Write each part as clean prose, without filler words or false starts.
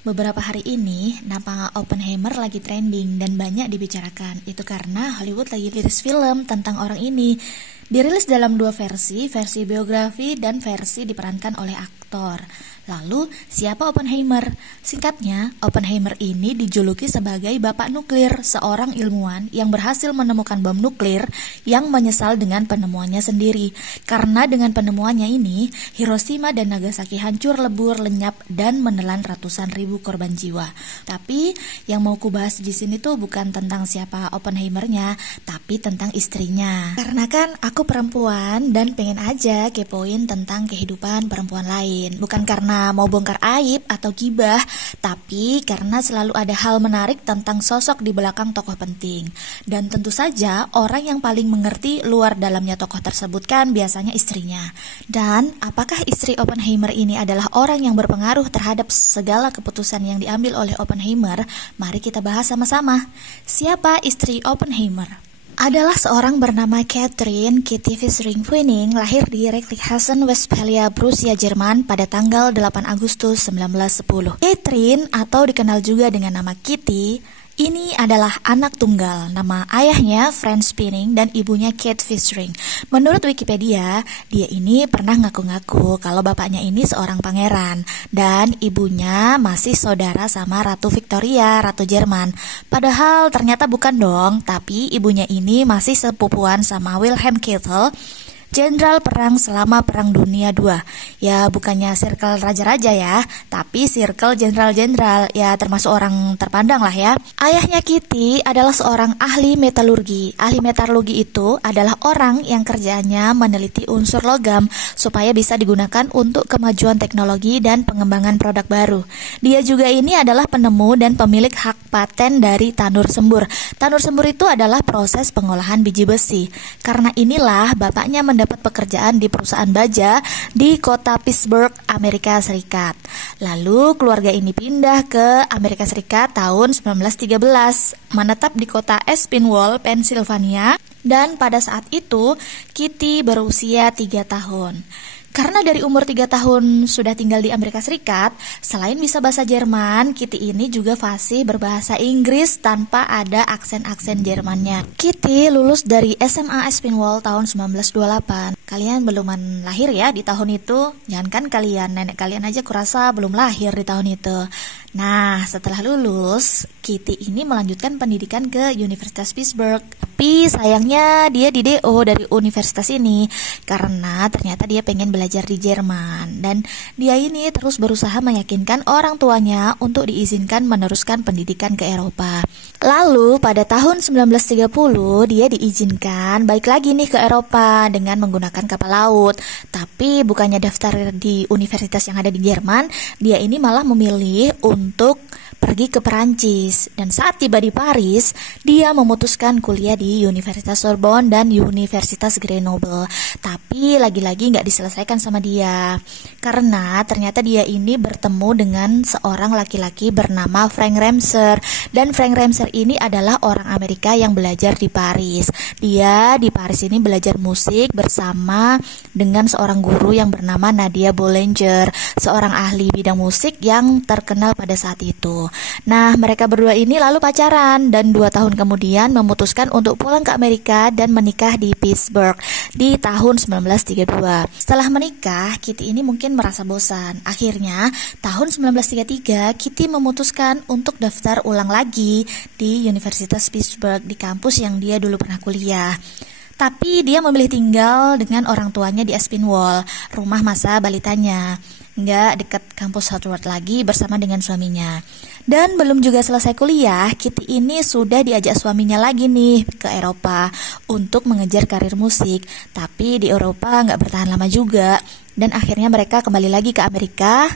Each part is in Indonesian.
Beberapa hari ini, nama Oppenheimer lagi trending dan banyak dibicarakan. Itu karena Hollywood lagi rilis film tentang orang ini. Dirilis dalam dua versi biografi dan versi diperankan oleh aktor. Lalu, siapa Oppenheimer? Singkatnya, Oppenheimer ini dijuluki sebagai bapak nuklir, seorang ilmuwan yang berhasil menemukan bom nuklir yang menyesal dengan penemuannya sendiri. Karena dengan penemuannya ini, Hiroshima dan Nagasaki hancur lebur, lenyap, dan menelan ratusan ribu korban jiwa. Tapi, yang mau kubahas di sini tuh bukan tentang siapa Oppenheimernya, tapi tentang istrinya. Karena kan aku perempuan dan pengen aja kepoin tentang kehidupan perempuan lain. Bukan karena mau bongkar aib atau gibah, tapi karena selalu ada hal menarik tentang sosok di belakang tokoh penting. Dan tentu saja orang yang paling mengerti luar dalamnya tokoh tersebut kan biasanya istrinya. Dan apakah istri Oppenheimer ini adalah orang yang berpengaruh terhadap segala keputusan yang diambil oleh Oppenheimer? Mari kita bahas sama-sama. Siapa istri Oppenheimer? Adalah seorang bernama Catherine Kitty Fisring-Pfennig, lahir di Recklinghausen, Westphalia, Prusia, Jerman pada tanggal 8 Agustus 1910. Catherine atau dikenal juga dengan nama Kitty ini adalah anak tunggal. Nama ayahnya Franz Pfennig dan ibunya Kate Fisring. Menurut Wikipedia, dia ini pernah ngaku-ngaku kalau bapaknya ini seorang pangeran dan ibunya masih saudara sama Ratu Victoria, Ratu Jerman. Padahal ternyata bukan dong, tapi ibunya ini masih sepupuan sama Wilhelm Keitel, jenderal perang selama Perang Dunia II. Ya bukannya circle raja-raja ya, tapi circle jenderal-jenderal, ya termasuk orang terpandang lah ya. Ayahnya Kitty adalah seorang ahli metalurgi. Ahli metalurgi itu adalah orang yang kerjanya meneliti unsur logam supaya bisa digunakan untuk kemajuan teknologi dan pengembangan produk baru. Dia juga ini adalah penemu dan pemilik hak paten dari tanur sembur. Tanur sembur itu adalah proses pengolahan biji besi. Karena inilah bapaknya mendapat pekerjaan di perusahaan baja di kota Pittsburgh, Amerika Serikat. Lalu keluarga ini pindah ke Amerika Serikat tahun 1913, menetap di kota Aspinwall, Pennsylvania, dan pada saat itu Kitty berusia 3 tahun. Karena dari umur 3 tahun sudah tinggal di Amerika Serikat, selain bisa bahasa Jerman, Kitty ini juga fasih berbahasa Inggris tanpa ada aksen-aksen Jermannya. Kitty lulus dari SMA Aspinwall tahun 1928. Kalian beluman lahir ya di tahun itu. Jangankan kalian, nenek kalian aja kurasa belum lahir di tahun itu. Nah, setelah lulus, Kitty ini melanjutkan pendidikan ke Universitas Pittsburgh. Tapi sayangnya dia di DO dari universitas ini karena ternyata dia pengen belajar di Jerman. Dan dia ini terus berusaha meyakinkan orang tuanya untuk diizinkan meneruskan pendidikan ke Eropa. Lalu pada tahun 1930 dia diizinkan balik lagi nih ke Eropa dengan menggunakan kapal laut. Tapi bukannya daftar di universitas yang ada di Jerman, dia ini malah memilih untuk pergi ke Perancis. Dan saat tiba di Paris, dia memutuskan kuliah di Universitas Sorbonne dan Universitas Grenoble. Tapi lagi-lagi gak diselesaikan sama dia karena ternyata dia ini bertemu dengan seorang laki-laki bernama Frank Ramser. Dan Frank Ramser ini adalah orang Amerika yang belajar di Paris. Dia di Paris ini belajar musik bersama dengan seorang guru yang bernama Nadia Boulanger, seorang ahli bidang musik yang terkenal pada saat itu. Nah, mereka berdua ini lalu pacaran dan 2 tahun kemudian memutuskan untuk pulang ke Amerika dan menikah di Pittsburgh di tahun 1932. Setelah menikah, Kitty ini mungkin merasa bosan. Akhirnya, tahun 1933, Kitty memutuskan untuk daftar ulang lagi di Universitas Pittsburgh di kampus yang dia dulu pernah kuliah. Tapi dia memilih tinggal dengan orang tuanya di Aspinwall, rumah masa balitanya. Nggak dekat kampus Harvard lagi bersama dengan suaminya. Dan belum juga selesai kuliah, Kitty ini sudah diajak suaminya lagi nih ke Eropa untuk mengejar karir musik. Tapi di Eropa nggak bertahan lama juga. Dan akhirnya mereka kembali lagi ke Amerika.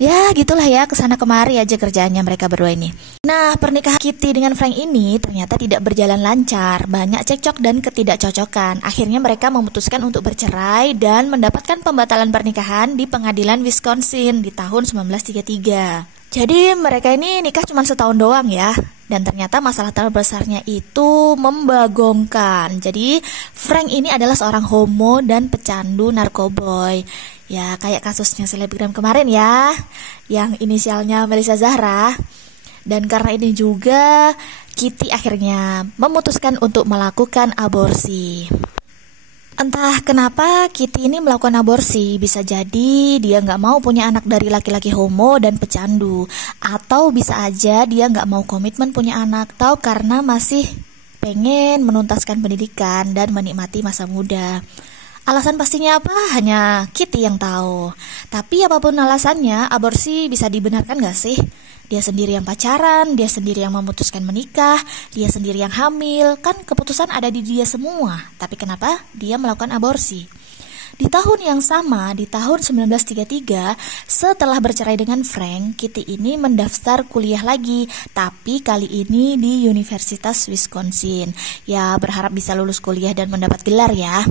Ya gitulah ya, kesana kemari aja kerjaannya mereka berdua ini. Nah, pernikahan Kitty dengan Frank ini ternyata tidak berjalan lancar. Banyak cekcok dan ketidakcocokan. Akhirnya mereka memutuskan untuk bercerai dan mendapatkan pembatalan pernikahan di pengadilan Wisconsin di tahun 1933. Jadi mereka ini nikah cuma setahun doang ya. Dan ternyata masalah terbesarnya itu membagongkan. Jadi Frank ini adalah seorang homo dan pecandu narkoboy. Ya kayak kasusnya selebgram kemarin ya, yang inisialnya Melissa Zahra. Dan karena ini juga Kitty akhirnya memutuskan untuk melakukan aborsi. Entah kenapa Kitty ini melakukan aborsi, bisa jadi dia nggak mau punya anak dari laki-laki homo dan pecandu, atau bisa aja dia nggak mau komitmen punya anak, atau karena masih pengen menuntaskan pendidikan dan menikmati masa muda. Alasan pastinya apa? Hanya Kitty yang tahu. Tapi apapun alasannya, aborsi bisa dibenarkan gak sih? Dia sendiri yang pacaran, dia sendiri yang memutuskan menikah, dia sendiri yang hamil. Kan keputusan ada di dia semua. Tapi kenapa dia melakukan aborsi? Di tahun yang sama, di tahun 1933, setelah bercerai dengan Frank, Kitty ini mendaftar kuliah lagi, tapi kali ini di Universitas Wisconsin. Ya, berharap bisa lulus kuliah dan mendapat gelar ya.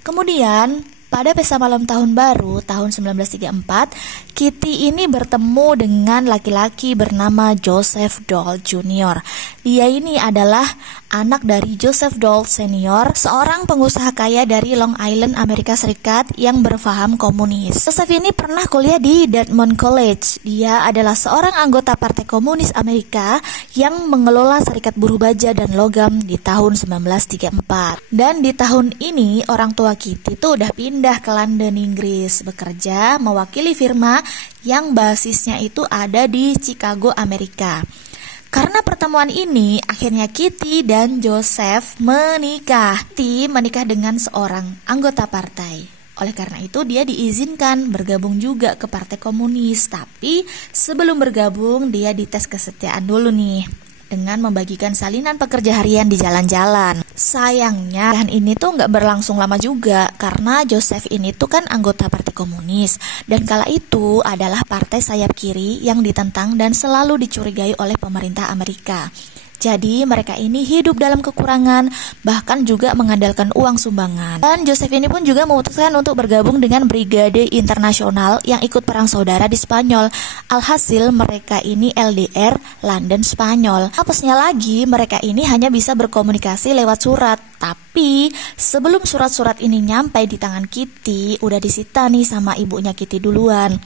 Kemudian, pada pesta malam tahun baru tahun 1934, Kitty ini bertemu dengan laki-laki bernama Joseph Dole Jr. Dia ini adalah anak dari Joseph Dole Senior, seorang pengusaha kaya dari Long Island, Amerika Serikat yang berfaham komunis. Joseph ini pernah kuliah di Dartmouth College. Dia adalah seorang anggota Partai Komunis Amerika yang mengelola Serikat Buruh Baja dan Logam di tahun 1934. Dan di tahun ini orang tua Kitty tuh udah pindah ke London, Inggris, bekerja mewakili firma yang basisnya itu ada di Chicago, Amerika. Karena pertemuan ini, akhirnya Kitty dan Joseph menikah. Kitty menikah dengan seorang anggota partai. Oleh karena itu dia diizinkan bergabung juga ke Partai Komunis. Tapi sebelum bergabung dia dites kesetiaan dulu nih, dengan membagikan salinan pekerja harian di jalan-jalan. Sayangnya ini tuh nggak berlangsung lama juga, karena Joseph ini tuh kan anggota Partai Komunis, dan kala itu adalah partai sayap kiri yang ditentang dan selalu dicurigai oleh pemerintah Amerika. Jadi mereka ini hidup dalam kekurangan, bahkan juga mengandalkan uang sumbangan. Dan Joseph ini pun juga memutuskan untuk bergabung dengan Brigade Internasional yang ikut perang saudara di Spanyol. Alhasil mereka ini LDR, London, Spanyol. Apesnya lagi, mereka ini hanya bisa berkomunikasi lewat surat. Tapi sebelum surat-surat ini nyampe di tangan Kitty, udah disita nih sama ibunya Kitty duluan.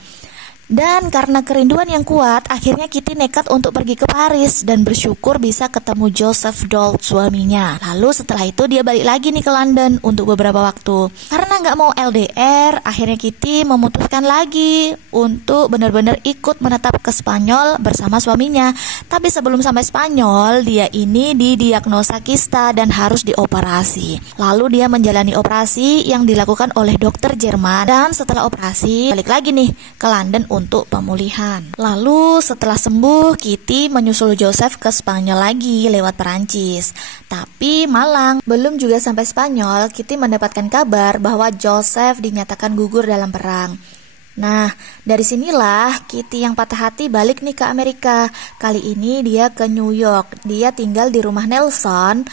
Dan karena kerinduan yang kuat, akhirnya Kitty nekat untuk pergi ke Paris dan bersyukur bisa ketemu Joseph Dole, suaminya. Lalu setelah itu dia balik lagi nih ke London untuk beberapa waktu. Karena nggak mau LDR, akhirnya Kitty memutuskan lagi untuk benar-benar ikut menetap ke Spanyol bersama suaminya. Tapi sebelum sampai Spanyol, dia ini didiagnosa kista dan harus dioperasi. Lalu dia menjalani operasi yang dilakukan oleh dokter Jerman. Dan setelah operasi, balik lagi nih ke London untuk pemulihan. Lalu setelah sembuh, Kitty menyusul Joseph ke Spanyol lagi lewat Perancis. Tapi malang, belum juga sampai Spanyol, Kitty mendapatkan kabar bahwa Joseph dinyatakan gugur dalam perang. Nah, dari sinilah Kitty yang patah hati balik nih ke Amerika. Kali ini dia ke New York. Dia tinggal di rumah Nelson,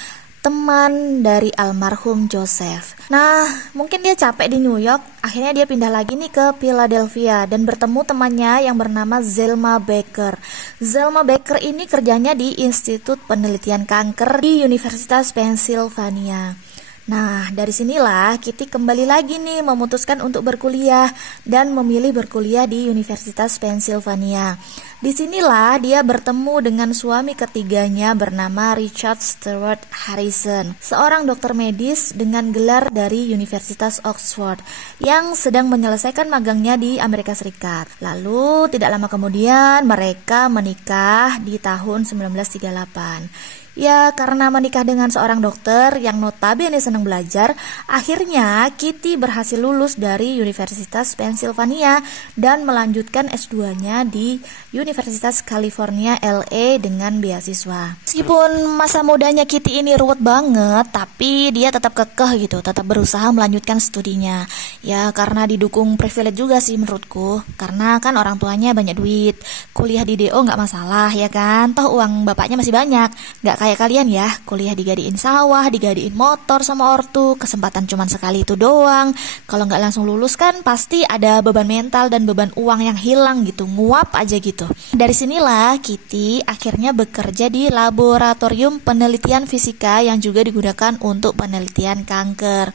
teman dari almarhum Joseph. Nah, mungkin dia capek di New York, akhirnya dia pindah lagi nih ke Philadelphia dan bertemu temannya yang bernama Zelma Baker. Zelma Baker ini kerjanya di Institut Penelitian Kanker di Universitas Pennsylvania. Nah, dari sinilah Kitty kembali lagi nih memutuskan untuk berkuliah dan memilih berkuliah di Universitas Pennsylvania. Di sinilah dia bertemu dengan suami ketiganya bernama Richard Stewart Harrison, seorang dokter medis dengan gelar dari Universitas Oxford yang sedang menyelesaikan magangnya di Amerika Serikat. Lalu tidak lama kemudian mereka menikah di tahun 1938. Ya, karena menikah dengan seorang dokter yang notabene senang belajar, akhirnya Kitty berhasil lulus dari Universitas Pennsylvania dan melanjutkan S2-nya di Universitas California LA dengan beasiswa. Meskipun masa mudanya Kitty ini ruwet banget, tapi dia tetap kekeh gitu, tetap berusaha melanjutkan studinya. Ya, karena didukung privilege juga sih menurutku, karena kan orang tuanya banyak duit, kuliah di DO nggak masalah ya kan, toh uang bapaknya masih banyak, nggak kayak kalian ya, kuliah digadiin sawah, digadiin motor sama ortu, kesempatan cuman sekali itu doang. Kalau nggak langsung lulus kan pasti ada beban mental dan beban uang yang hilang gitu, nguap aja gitu. Dari sinilah Kitty akhirnya bekerja di laboratorium penelitian fisika yang juga digunakan untuk penelitian kanker.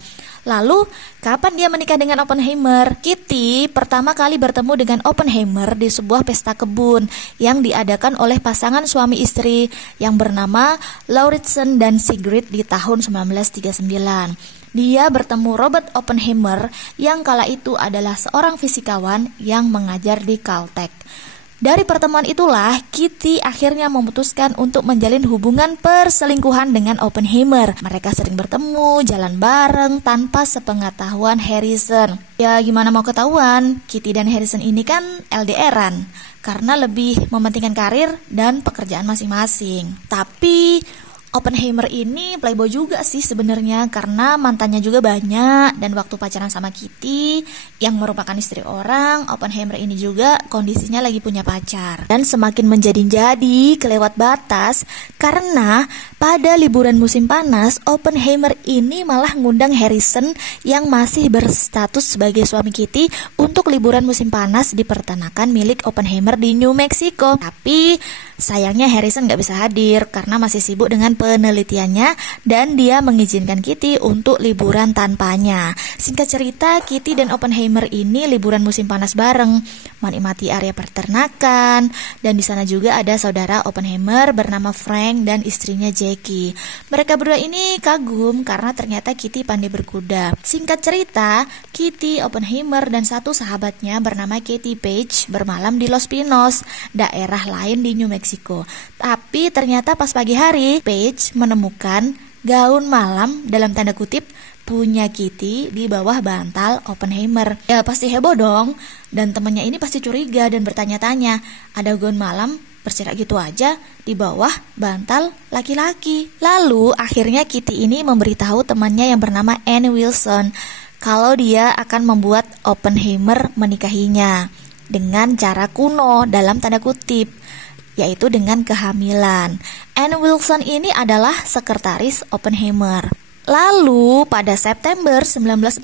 Lalu, kapan dia menikah dengan Oppenheimer? Kitty pertama kali bertemu dengan Oppenheimer di sebuah pesta kebun yang diadakan oleh pasangan suami istri yang bernama Lauritsen dan Sigrid di tahun 1939. Dia bertemu Robert Oppenheimer yang kala itu adalah seorang fisikawan yang mengajar di Caltech. Dari pertemuan itulah, Kitty akhirnya memutuskan untuk menjalin hubungan perselingkuhan dengan Oppenheimer. Mereka sering bertemu, jalan bareng, tanpa sepengetahuan Harrison. Ya gimana mau ketahuan, Kitty dan Harrison ini kan LDR-an, karena lebih mementingkan karir dan pekerjaan masing-masing. Tapi Oppenheimer ini playboy juga sih sebenarnya, karena mantannya juga banyak, dan waktu pacaran sama Kitty yang merupakan istri orang, Oppenheimer ini juga kondisinya lagi punya pacar. Dan semakin menjadi-jadi kelewat batas karena pada liburan musim panas Oppenheimer ini malah ngundang Harrison yang masih berstatus sebagai suami Kitty untuk liburan musim panas di peternakan milik Oppenheimer di New Mexico. Tapi sayangnya Harrison gak bisa hadir karena masih sibuk dengan penelitiannya dan dia mengizinkan Kitty untuk liburan tanpanya. Singkat cerita, Kitty dan Oppenheimer ini liburan musim panas bareng, menikmati area peternakan, dan di sana juga ada saudara Oppenheimer bernama Frank dan istrinya Jackie. Mereka berdua ini kagum karena ternyata Kitty pandai berkuda. Singkat cerita, Kitty, Oppenheimer, dan satu sahabatnya bernama Katie Page bermalam di Los Pinos, daerah lain di New Mexico. Tapi ternyata pas pagi hari, Page menemukan gaun malam dalam tanda kutip punya Kitty di bawah bantal Oppenheimer. Ya pasti heboh dong, dan temannya ini pasti curiga dan bertanya-tanya, ada gaun malam bersirak gitu aja di bawah bantal laki-laki. Lalu akhirnya Kitty ini memberitahu temannya yang bernama Anne Wilson kalau dia akan membuat Oppenheimer menikahinya dengan cara kuno dalam tanda kutip, yaitu dengan kehamilan. Anne Wilson ini adalah sekretaris Oppenheimer. Lalu pada September 1940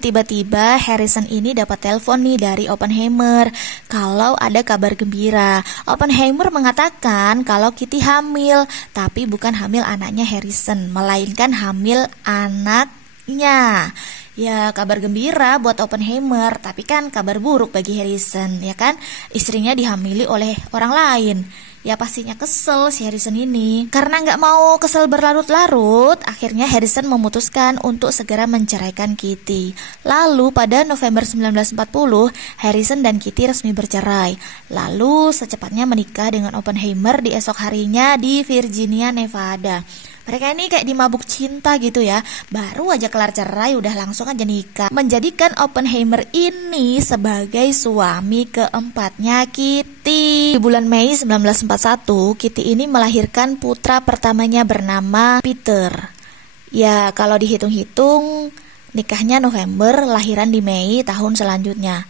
tiba-tiba Harrison ini dapat telepon nih dari Oppenheimer kalau ada kabar gembira. Oppenheimer mengatakan kalau Kitty hamil, tapi bukan hamil anaknya Harrison, melainkan hamil anaknya. Ya kabar gembira buat Oppenheimer, tapi kan kabar buruk bagi Harrison, ya kan? Istrinya dihamili oleh orang lain. Ya pastinya kesel si Harrison ini. Karena gak mau kesel berlarut-larut, akhirnya Harrison memutuskan untuk segera menceraikan Kitty. Lalu pada November 1940, Harrison dan Kitty resmi bercerai. Lalu secepatnya menikah dengan Oppenheimer di esok harinya di Virginia, Nevada. Mereka ini kayak dimabuk cinta gitu ya. Baru aja kelar cerai udah langsung aja nikah, menjadikan Oppenheimer ini sebagai suami keempatnya Kitty. Di bulan Mei 1941, Kitty ini melahirkan putra pertamanya bernama Peter. Ya kalau dihitung-hitung nikahnya November, lahiran di Mei tahun selanjutnya.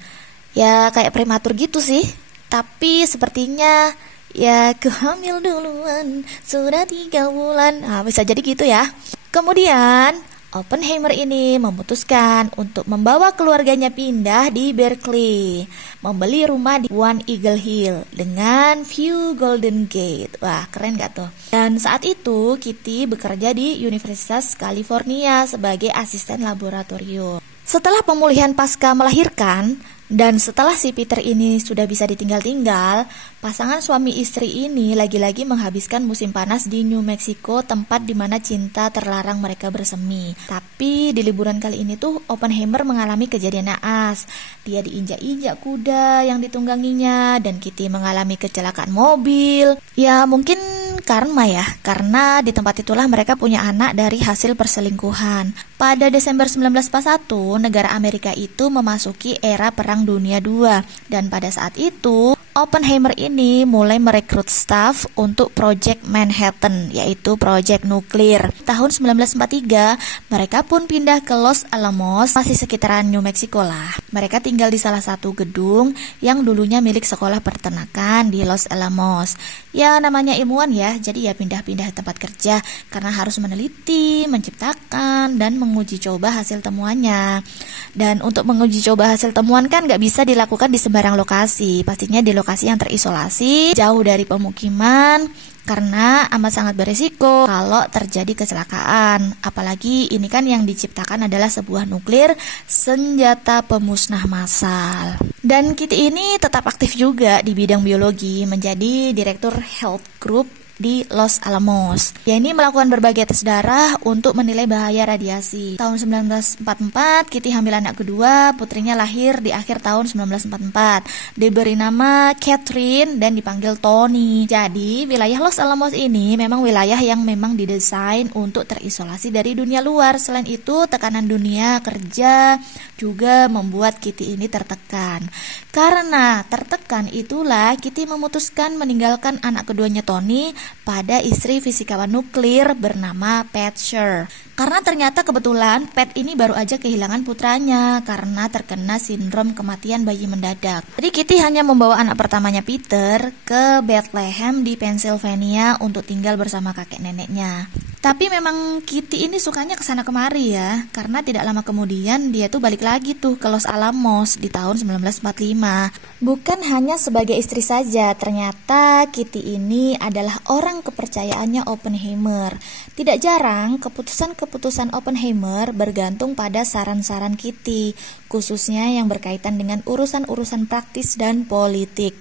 Ya kayak prematur gitu sih. Tapi sepertinya ya kehamil duluan, sudah 3 bulan. Nah, bisa jadi gitu ya. Kemudian Oppenheimer ini memutuskan untuk membawa keluarganya pindah di Berkeley, membeli rumah di One Eagle Hill dengan view Golden Gate. Wah keren gak tuh? Dan saat itu Kitty bekerja di Universitas California sebagai asisten laboratorium. Setelah pemulihan pasca melahirkan, dan setelah si Peter ini sudah bisa ditinggal-tinggal, pasangan suami istri ini lagi-lagi menghabiskan musim panas di New Mexico, tempat di mana cinta terlarang mereka bersemi. Tapi di liburan kali ini tuh Oppenheimer mengalami kejadian naas. Dia diinjak-injak kuda yang ditungganginya, dan Kitty mengalami kecelakaan mobil. Ya mungkin karma ya, karena di tempat itulah mereka punya anak dari hasil perselingkuhan. Pada Desember 1941, negara Amerika itu memasuki era Perang Dunia II, dan pada saat itu Oppenheimer ini mulai merekrut staf untuk Project Manhattan, yaitu proyek nuklir. Tahun 1943, mereka pun pindah ke Los Alamos, masih sekitaran New Mexico lah. Mereka tinggal di salah satu gedung yang dulunya milik sekolah peternakan di Los Alamos. Ya namanya ilmuwan ya, jadi ya pindah-pindah tempat kerja karena harus meneliti, menciptakan, dan menguji coba hasil temuannya. Dan untuk menguji coba hasil temuan kan gak bisa dilakukan di sembarang lokasi, pastinya di lokasi lokasi yang terisolasi, jauh dari pemukiman, karena amat sangat beresiko kalau terjadi kecelakaan. Apalagi ini kan yang diciptakan adalah sebuah nuklir, senjata pemusnah massal. Dan Kitty ini tetap aktif juga di bidang biologi, menjadi direktur health group di Los Alamos. Dia ini melakukan berbagai tes darah untuk menilai bahaya radiasi. Tahun 1944, Kitty hamil anak kedua, putrinya lahir di akhir tahun 1944. Diberi nama Catherine dan dipanggil Tony. Jadi, wilayah Los Alamos ini memang wilayah yang memang didesain untuk terisolasi dari dunia luar. Selain itu, tekanan dunia kerja juga membuat Kitty ini tertekan. Karena tertekan itulah Kitty memutuskan meninggalkan anak keduanya Tony pada istri fisikawan nuklir bernama Pat Sher. Karena ternyata kebetulan Pat ini baru aja kehilangan putranya karena terkena sindrom kematian bayi mendadak. Jadi Kitty hanya membawa anak pertamanya Peter ke Bethlehem di Pennsylvania untuk tinggal bersama kakek neneknya. Tapi memang Kitty ini sukanya kesana kemari ya, karena tidak lama kemudian dia tuh balik lagi tuh ke Los Alamos di tahun 1945. Bukan hanya sebagai istri saja, ternyata Kitty ini adalah orang kepercayaannya Oppenheimer. Tidak jarang keputusan-keputusan Oppenheimer bergantung pada saran-saran Kitty, khususnya yang berkaitan dengan urusan-urusan praktis dan politik.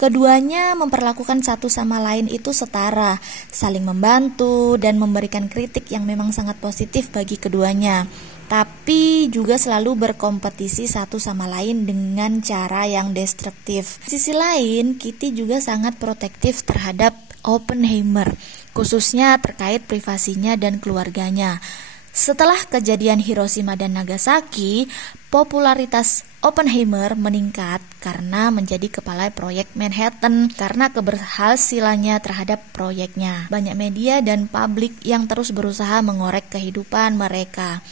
Keduanya memperlakukan satu sama lain itu setara, saling membantu dan memberikan kritik yang memang sangat positif bagi keduanya. Tapi juga selalu berkompetisi satu sama lain dengan cara yang destruktif. Di sisi lain, Kitty juga sangat protektif terhadap Oppenheimer, khususnya terkait privasinya dan keluarganya. Setelah kejadian Hiroshima dan Nagasaki, popularitas Oppenheimer meningkat karena menjadi kepala proyek Manhattan karena keberhasilannya terhadap proyeknya. Banyak media dan publik yang terus berusaha mengorek kehidupan mereka.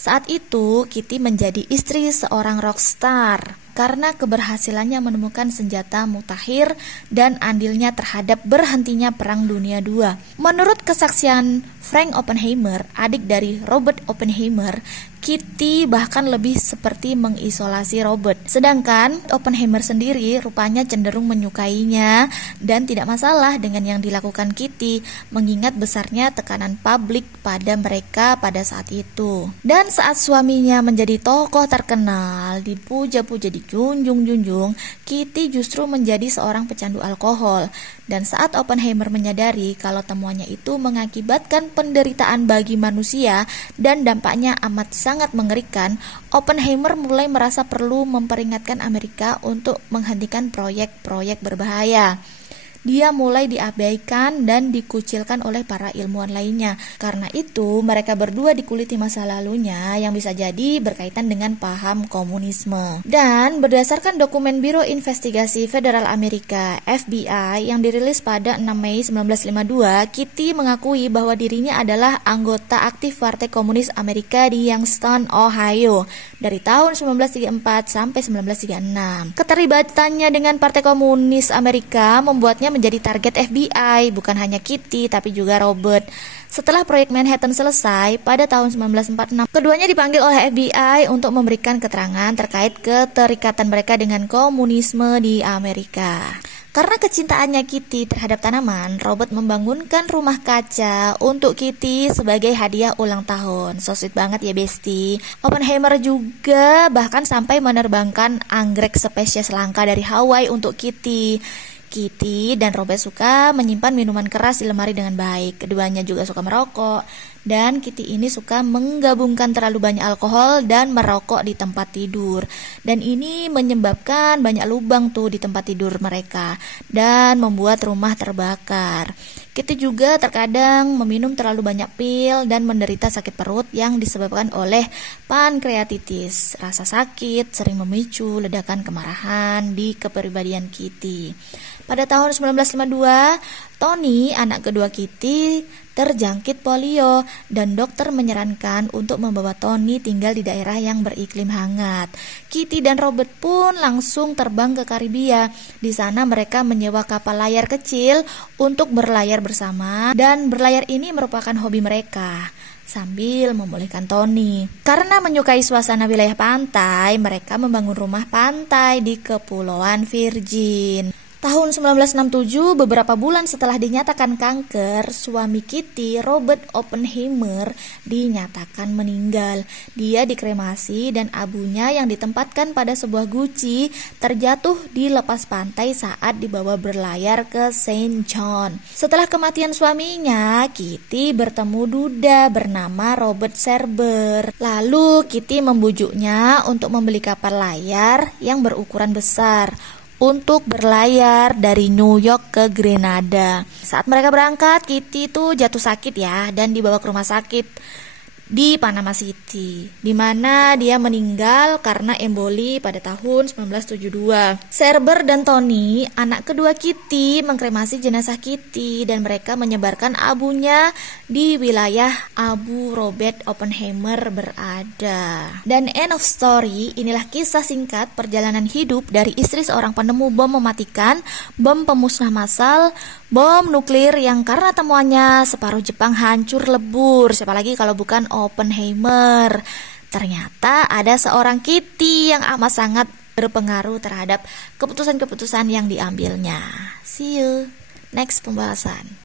Saat itu, Kitty menjadi istri seorang rockstar karena keberhasilannya menemukan senjata mutakhir dan andilnya terhadap berhentinya Perang Dunia II. Menurut kesaksian Frank Oppenheimer, adik dari Robert Oppenheimer, Kitty bahkan lebih seperti mengisolasi Robert. Sedangkan Oppenheimer sendiri rupanya cenderung menyukainya dan tidak masalah dengan yang dilakukan Kitty, mengingat besarnya tekanan publik pada mereka pada saat itu. Dan saat suaminya menjadi tokoh terkenal, dipuja-puja, dijunjung-junjung, Kitty justru menjadi seorang pecandu alkohol. Dan saat Oppenheimer menyadari kalau temuannya itu mengakibatkan penderitaan bagi manusia dan dampaknya amat sangat mengerikan, Oppenheimer mulai merasa perlu memperingatkan Amerika untuk menghentikan proyek-proyek berbahaya. Dia mulai diabaikan dan dikucilkan oleh para ilmuwan lainnya. Karena itu, mereka berdua dikuliti masa lalunya yang bisa jadi berkaitan dengan paham komunisme. Dan berdasarkan dokumen Biro Investigasi Federal Amerika (FBI) yang dirilis pada 6 Mei 1952, Kitty mengakui bahwa dirinya adalah anggota aktif Partai Komunis Amerika di Youngstown, Ohio dari tahun 1934 sampai 1936. Keterlibatannya dengan Partai Komunis Amerika membuatnya menjadi target FBI, bukan hanya Kitty tapi juga Robert. Setelah proyek Manhattan selesai pada tahun 1946, keduanya dipanggil oleh FBI untuk memberikan keterangan terkait keterikatan mereka dengan komunisme di Amerika. Karena kecintaannya Kitty terhadap tanaman, Robert membangunkan rumah kaca untuk Kitty sebagai hadiah ulang tahun. So sweet banget ya Besti. Oppenheimer juga bahkan sampai menerbangkan anggrek spesies langka dari Hawaii untuk Kitty. Kitty dan Robert suka menyimpan minuman keras di lemari dengan baik. Keduanya juga suka merokok. Dan Kitty ini suka menggabungkan terlalu banyak alkohol dan merokok di tempat tidur. Dan ini menyebabkan banyak lubang tuh di tempat tidur mereka dan membuat rumah terbakar. Kitty juga terkadang meminum terlalu banyak pil dan menderita sakit perut yang disebabkan oleh pankreatitis. Rasa sakit sering memicu ledakan kemarahan di kepribadian Kitty. Pada tahun 1952, Tony, anak kedua Kitty, terjangkit polio dan dokter menyarankan untuk membawa Tony tinggal di daerah yang beriklim hangat. Kitty dan Robert pun langsung terbang ke Karibia. Di sana mereka menyewa kapal layar kecil untuk berlayar bersama, dan berlayar ini merupakan hobi mereka sambil memulihkan Tony. Karena menyukai suasana wilayah pantai, mereka membangun rumah pantai di Kepulauan Virgin. Tahun 1967, beberapa bulan setelah dinyatakan kanker, suami Kitty, Robert Oppenheimer, dinyatakan meninggal. Dia dikremasi dan abunya yang ditempatkan pada sebuah guci terjatuh di lepas pantai saat dibawa berlayar ke Saint John. Setelah kematian suaminya, Kitty bertemu duda bernama Robert Serber. Lalu Kitty membujuknya untuk membeli kapal layar yang berukuran besar untuk berlayar dari New York ke Grenada. Saat mereka berangkat, Kitty itu jatuh sakit ya dan dibawa ke rumah sakit di Panama City, di mana dia meninggal karena emboli pada tahun 1972. Serber dan Tony, anak kedua Kitty, mengkremasi jenazah Kitty dan mereka menyebarkan abunya di wilayah Abu Robert Oppenheimer berada. Dan end of story, inilah kisah singkat perjalanan hidup dari istri seorang penemu bom mematikan, bom pemusnah massal, bom nuklir yang karena temuannya separuh Jepang hancur lebur. Siapa lagi kalau bukan Oppenheimer. Ternyata ada seorang Kitty yang amat sangat berpengaruh terhadap keputusan-keputusan yang diambilnya. See you next pembahasan.